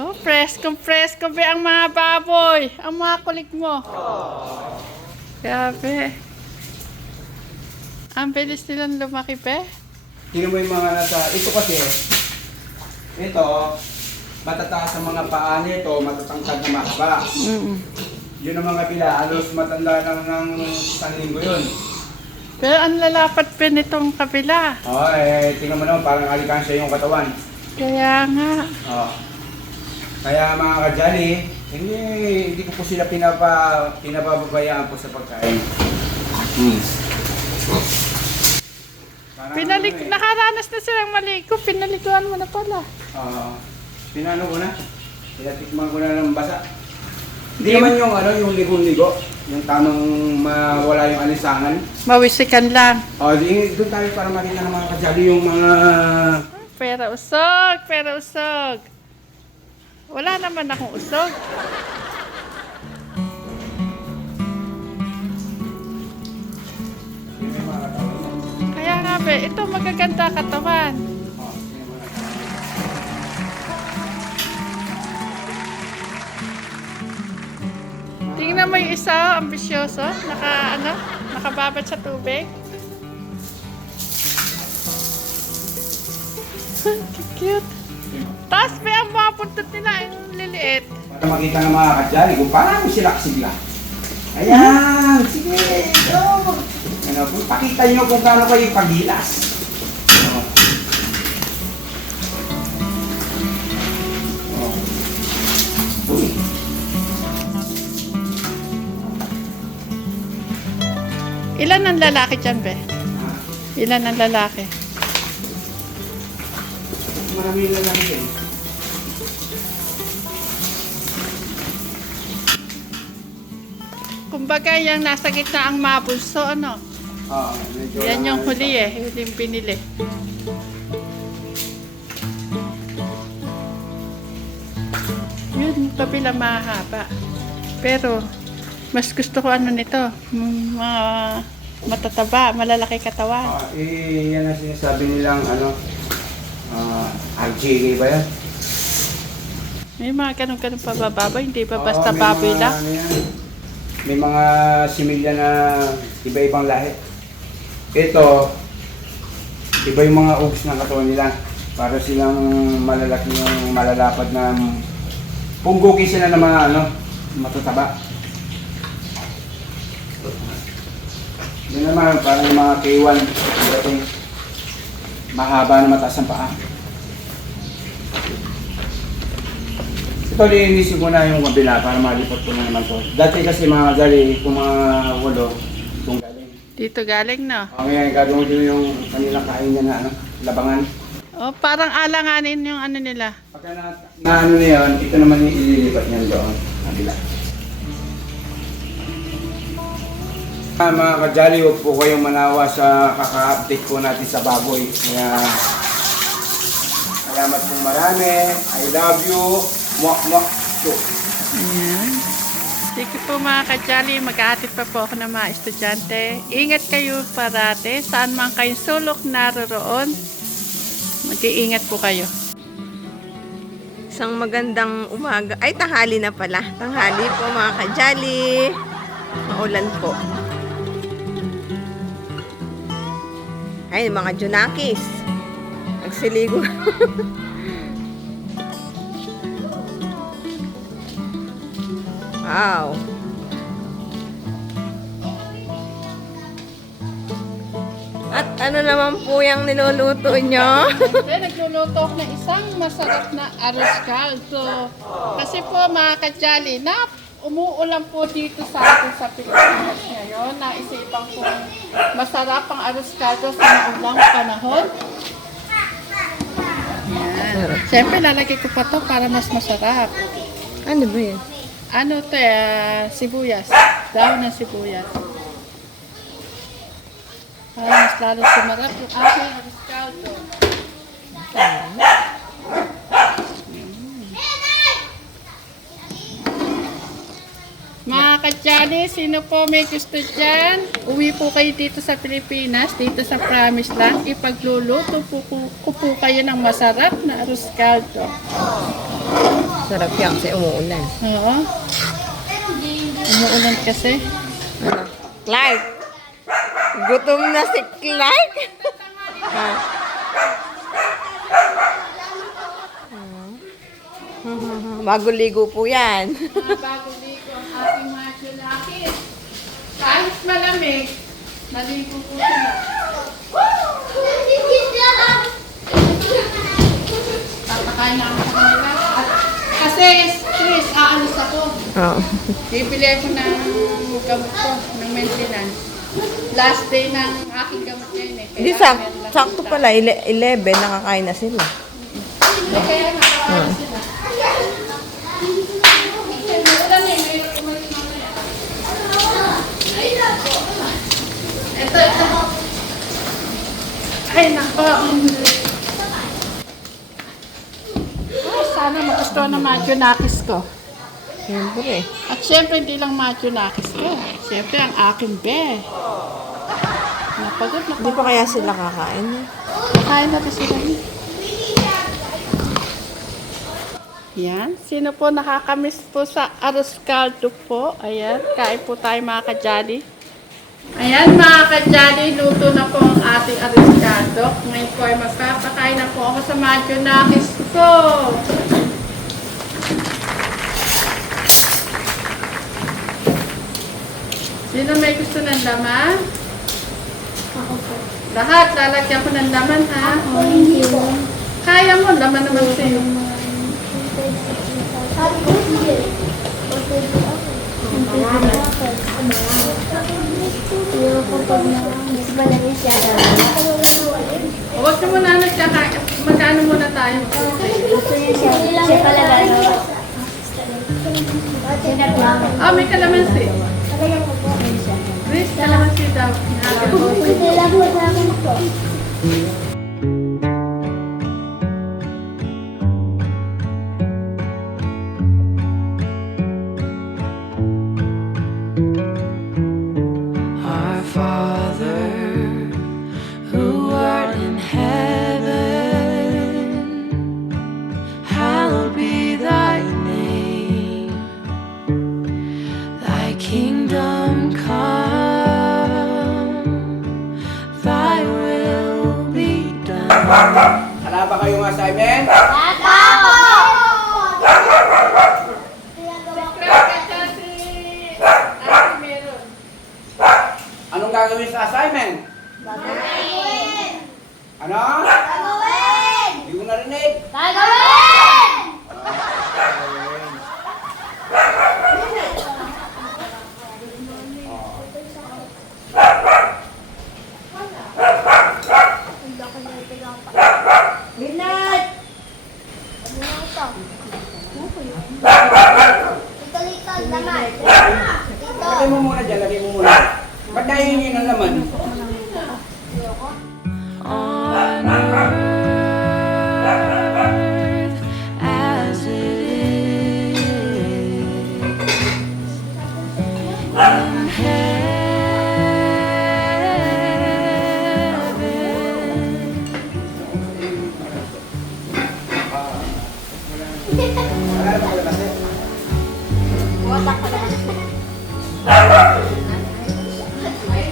Oh, presko be ang mga baboy. Ang mga kulik mo. Grabe. Ang bilis nilang lumaki, be. Tingnan mo yung mga nasa, ito kasi, ito, matataas ang mga paa nito, matatangkad na mahaba. Yun ang mga kabila, halos matanda lang ng 1 linggo yun. Pero ang lalapat pa nitong kabila. Oo, tingnan mo naman, parang alikansya yung katawan. Kaya nga. Oo. Kaya mga kajali, hindi ko po sila pinababayaan po sa pagkain. Nakaranas na silang maligo. Pinaliguan mo na pala. Pinano ko na. Pinatikman ko na ng basa. Hindi naman yung yung ligo-ligo. Yung tamang mawala yung alisangan. Mawisikan lang. Doon tayo para makita ng mga kajali yung mga... Pera usog. Wala naman akong usog. Kaya nga be, ito magaganda katawan. Tingnan mo yung isa, ambisyoso, nakababad sa tubig. Cute. Tapos may ang mga puntot nila, yung liliit. Para makita ng mga kajali kung paano sila kasigla. Ayan! Sige! Go! Pakita nyo kung paano kayo pagilas. Uy! Ilan ang lalaki dyan, be? Ilan ang lalaki? Marami na lang din. Kumbaga yung nasa gitna ang mabulso, ano? Medyo Yan yung huli yung pinili. Yun, kabila mahaba. Pero, mas gusto ko nito, matataba, malalaki katawan. Yan ang sinasabi nilang RGA ba yan? May mga ganun-ganun pababa, hindi ba basta baboy lang? May mga similya na iba-ibang lahi. Ito, iba yung mga ugs ng katawan nila. Para silang malalaki yung malalapad na pungguki sila ng mga matataba. Yun naman, parang yung mga K1, mahaba na mataas ang paa. Ito, linisin ko na yung kabila para malipot ko na naman to. Dati kasi mga gali, kung mga walo, itong galing. Dito galing, no? Ngayon, gagawin ko yung kanilang kain niya na labangan. Oh, parang alanganin yung nila. Pagka na yun, ito naman yung ililipat niya doon, kabila. Mga kajali, huwag po kayong manawa sa kaka-update po natin sa baboy. Kaya, salamat po marami. I love you. Mwak. Ayan. Sige po mga kajali, mag-aatid pa po ako ng mga estudyante. Ingat kayo parate, saan man kayong sulok naroroon. Mag-iingat po kayo. Isang magandang umaga. Ay, tanghali na pala. Tanghali po mga kajali. Maulan po. Ay, mga junakis. Nagsiligo. Wow. At ano naman po yung niluluto nyo? Nagluluto ako ng isang masarap na arroz caldo. Kasi po mga kajali, umuulan po dito sa atin sa Pilipinas ngayon. Naisipan ko masarap ang arroz caldo sa maulang panahon. Yan. Siyempre lalagay ko pa to para mas masarap. Ano ba yun? Ano to sibuyas. Daon ng sibuyas. Para mas lalo sumarap yung aking arroz caldo. Mga kadyani, sino po may gusto dyan? Uwi po kayo dito sa Pilipinas, dito sa Promise Land. Ipagluluto po kayo ng masarap na arroz caldo. Sarap yan kasi umuulan. Oo. Umuulan kasi. Ano? Clark! Gutom na si Clark! Ha? Bago ligo po yan. Mga bago ligo ang aking mga tsunakis. Kahit malamig, naligo po sila. Tatakain na ako sa kanila. Kasi, Chris, aalis ako. Oo. Bibili ako ng gamot ko, ng maintenance. Last day ng aking gamot ngayon eh. Hindi, sakto pala. 11, nakakain na sila. Hindi, kaya nakakain sila. Ulan eh, may umalis mamaya. Ito. Ay, nako. Ay, sana magustuhan ng mga tsunakis ko. Siyempre. At syempre, hindi lang mga tsunakis ko. Syempre, ang aking be. Napagod na Hindi pa kaya sila kakain. Kain natin sila. Yan. Sino po nakakamiss po sa arroz caldo po? Ayan. Kain po tayo mga kajali. Ayan mga kajali. Luto na po ang ating arroz caldo. Ngayon po ay magpapakain na po ako sa mga tsunakis ko. Sino may gusto ng laman? Ako po. Lahat, lalagyan ko ng laman ha. Hindi po. Kaya mo, laman naman sa'yo. Sabi ko, sige. Okay po ako. Yung kapag na mas malaki siya, Huwag ka muna nagkakain. Magkano muna tayo? gusto niya siya. Siya pala gano'n. Ah, may kalamansi. Talagang ko po. Chris, kalamansi daw. Pwede lang po sa akin po. Our Father, who art in heaven, hallowed be thy name. Thy kingdom come, thy will be done. Wala ba kayong assignment? Anong gagawin sa assignment? Ano? Hindi ko narinig. Lagay mo muna dyan, lagay mo muna. Ba't nahihingin ang laman? On earth as it is in heaven. Wala na pala kasi.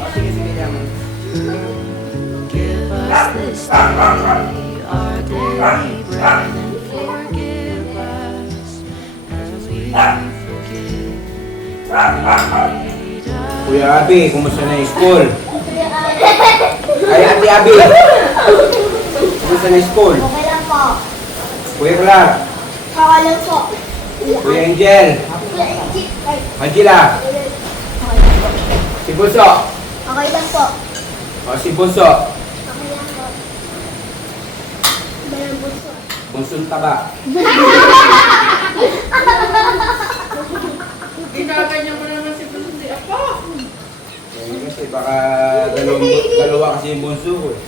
Sige, sige, yaman. Give us this day our daily bread and forgive us as we forgive those who lead us. Kuya Abi, kumusta na yung school? Ay, Ate Abi. Kumusta na yung school? Okay lang po. Kuya Clark. Okay lang po. Kuya Angel. Angela. Si Bunso. Okay lang po. O, si Bunso. Okay lang po. Balang bunso. Bunsong taba. Ginaganyan mo naman si Bunso. Apo! Eh, kasi baka dalawa kasi yung bunso ko eh.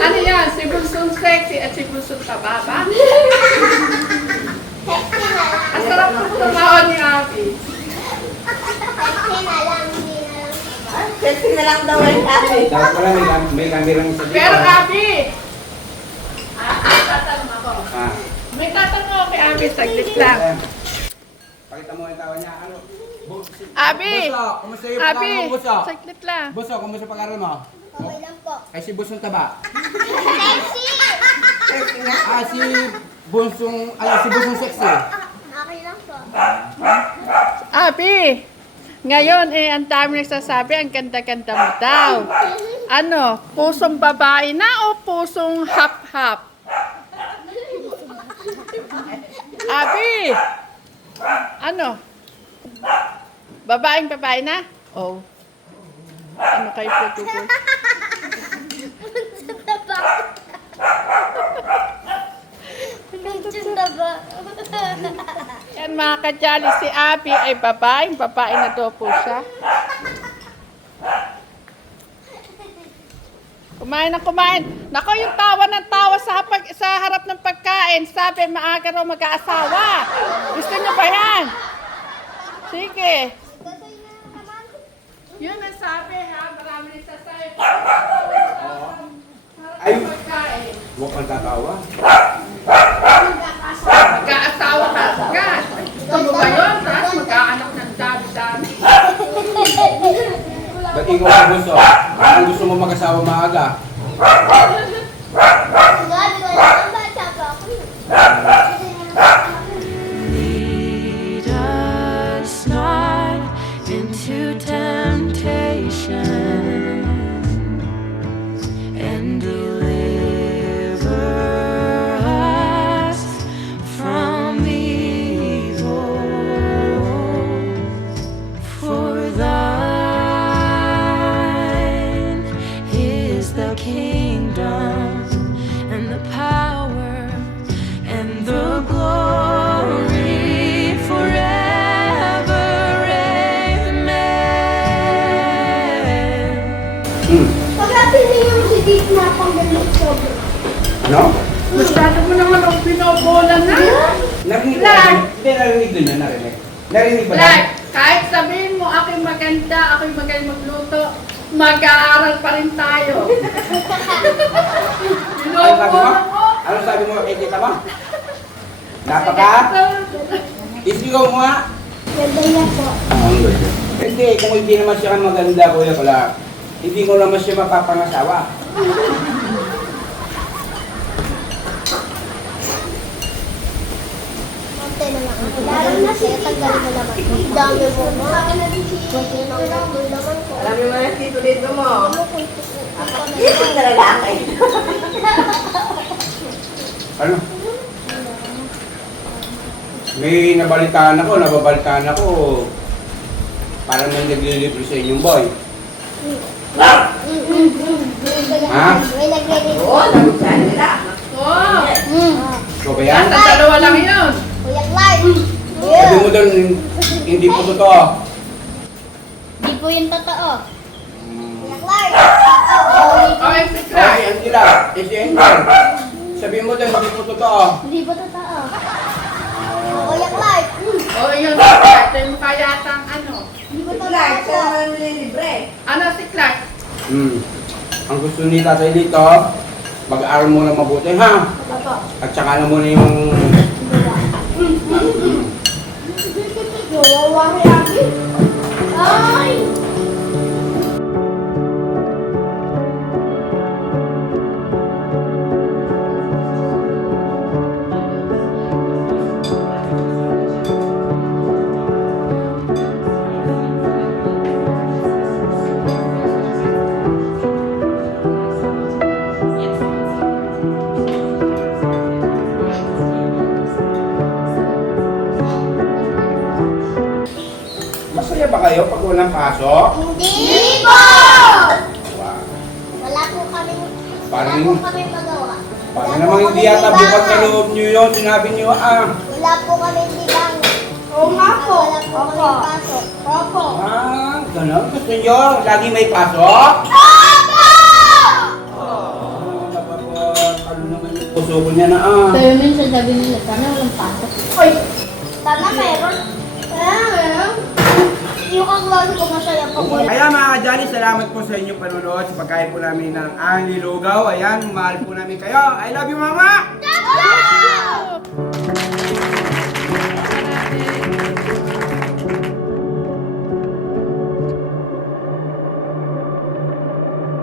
Ano yan? Si Bunsong sexy at si Bunsong tababa? Ang sarap ng tumaon ni Abby. Sexy na lang daw ang Dapat pala may kamerang sa Pero Abby! Abby, tatanong May tatanong kay Abi, saglit lang. Pakita mo yung tawa niya. Ano? Abi! Buso, kumusta yung Abi, pag-aaral mo, Buso? saglit lang. Buso, kumusta pag-aaral mo? Okay lang po. Ay, si Busong taba. Sexy! Ah, si Busong, si Busong sexy. Okay lang po. Abi, ngayon ang dami nagsasabi, ang ganda-ganda mo daw. Ano, pusong babae na o pusong hap-hap? Abi! Ano? Babaeng babae na? Oh. Ano kayo po? Sa taba. Sa taba. Yan mga kajali, si Abi ay babae na daw po siya. Kumain ng kumain. Nako, yung tawa ng tawa sa harap ng pagkain. Sabi, maaga raw mag-aasawa. Gusto niyo ba yan? Sige. Yun ang sabi ha. Marami nagsasabi. Ay. Pagkain. Huwag kang tatawa. Mag-aasawa ka agad. Gusto mo ba yun? Tapos mag-aanak ng dami-dami. Ba't ikaw ang gusto? Ang gusto mo mag-asawa maaga? Lead us not into temptation, and deliver us from evil. For thine is the kingdom and the power and the glory forever. Amen. Pag-atin niyo yung sidit na panggalit sobrang. Ano? Masyado mo naman ang pinobola na. Narinig ko. Black. Hindi, narinig din na, narinig. Narinig ba Like, kahit sabihin mo ako'y maganda, ako'y magaling magluto, mag-aaral pa rin tayo. Ano sabi mo? Pinobola mo. Ano sabi mo kay tita mo? Napaka? Isigaw mo nga. Ganda niya po. Hindi, kung hindi naman siya maganda, kuya pala, hindi ko naman siya mapapangasawa. Konti na lang. Lalo na siya, tanggalin mo naman. Dami mo mo. Konti na lang naman po. Alam mo na dito mo. Ano kung tukutin ko na Dito na lalaki. Ano? May nabalitaan ako, parang may naglilibre sa inyong boy. Ha? May nagre-review. nagugsan nila. Oo. Ikaw ba yan? Nasa dalawa lang yun. Kuya Clark. Sabi mo doon, hindi po totoo. Di po yung totoo. Kuya Clark. Okay, si Clark. Ay, Angela, si Angel. Sabi mo doon, hindi po totoo. Hindi po totoo. Kuya Clark. O yun, si Clark. Ito yung kayatang ano. Hindi po totoo. libre. Ano si Clark? Ang gusto ni tatay dito, mag-aaral muna mabuti, ha? Opo. At saka na muna yung... Wawa kay Aki. Ay! Masaya ba kayo pag walang pasok? Hindi po! Wow. Wala po kami Parang- magawa. Paano naman hindi yata bukas sa loob niyo yun? Sinabi niyo, Wala po kami libangan. Oo nga po. Wala po kami pasok. Opo. Ganun. Gusto niyo? Lagi may pasok? Opo! Ano naman yung puso ko niya na, Pero minsan sabi nila, sana walang pasok. Oy! Sana meron. Meron. Yung kaklase ko masaya po ko. Kaya mga kajali, salamat po sa inyong panonood sa pagkain po namin ng Angli Lugaw. Ayan, mahal po namin kayo. I love you, mama! Opo!